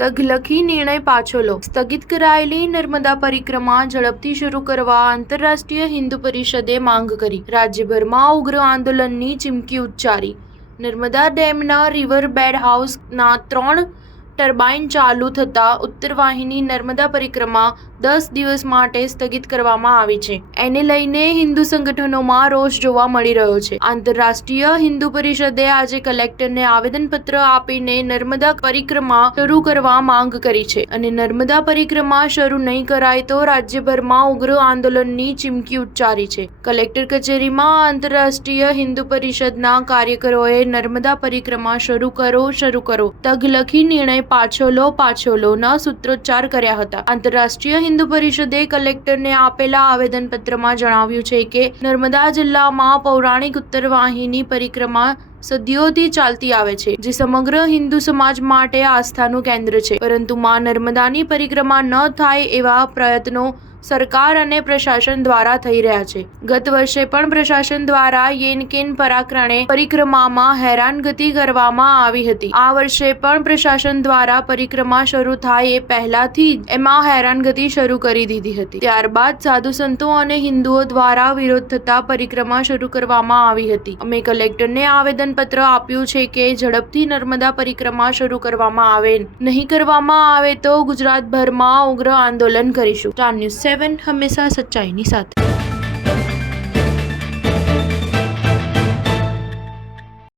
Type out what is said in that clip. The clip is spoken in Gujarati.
તગલખી નિર્ણય પાછો લો. સ્થગિત કરાયેલી નર્મદા પરિક્રમા ઝડપથી શરૂ કરવા આંતરરાષ્ટ્રીય હિન્દુ પરિષદે માંગ કરી. રાજ્યભરમાં ઉગ્ર આંદોલનની ચીમકી ઉચ્ચારી. નર્મદા ડેમના રિવર બેડ હાઉસના 3 ટર્બાઇન ચાલુ થતા ઉત્તરવાહિની નર્મદા પરિક્રમા 10 દિવસ માટે સ્થગિત કરવામાં આવી છે. એને લઈને હિન્દુ સંગઠનોમાં રોષ જોવા મળી રહ્યો છે. આંતરરાષ્ટ્રીય હિન્દુ પરિષદે આજે કલેક્ટરને આવેદનપત્ર આપીને નર્મદા પરિક્રમા શરૂ કરવા માંગ કરી છે અને નર્મદા પરિક્રમા શરૂ નહીં કરાય તો રાજ્યભરમાં ઉગ્ર આંદોલનની ચીમકી ઉચ્ચારી છે. કલેક્ટર કચેરીમાં આંતરરાષ્ટ્રીય હિન્દુ પરિષદના કાર્યકરોએ નર્મદા પરિક્રમા શરૂ કરો તગલખી નિર્ણય પાછો લો ના સૂત્રોચ્ચાર કર્યા હતા. આંતરરાષ્ટ્રીય હિન્દુ પરિષદે કલેક્ટરને આપેલા આવેદનપત્રમાં જણાવ્યું છે કે નર્મદા જિલ્લામાં પૌરાણિક ઉત્તરવાહિની પરિક્રમા સદીઓથી ચાલતી આવે છે, જે સમગ્ર હિન્દુ સમાજ માટે આસ્થાનું કેન્દ્ર છે. પરંતુ માં નર્મદાની પરિક્રમા ન થાય એવા પ્રયત્નો સરકાર અને પ્રશાસન દ્વારા થઈ રહ્યા છે. ગત વર્ષે પણ પ્રશાસન દ્વારા યેનકેન પરાક્રમે પરિક્રમામાં હેરાનગતિ કરવામાં આવી હતી. આ વર્ષે પણ પ્રશાસન દ્વારા પરિક્રમા શરૂ થાય એ પહેલાથી જ એમાં હેરાનગતિ શરૂ કરી દીધી હતી. ત્યારબાદ સાધુ સંતો અને હિન્દુઓ દ્વારા વિરોધ થતા પરિક્રમા શરૂ કરવામાં આવી હતી. અમે કલેક્ટરને આવેદનપત્ર આપ્યું છે કે ઝડપથી નર્મદા પરિક્રમા શરૂ કરવામાં આવે. નહીં કરવામાં આવે તો ગુજરાતભરમાં ઉગ્ર આંદોલન કરીશું. સ્ટાર ન્યૂઝ 7 હંમેશા સચ્ચાઈની સાથે.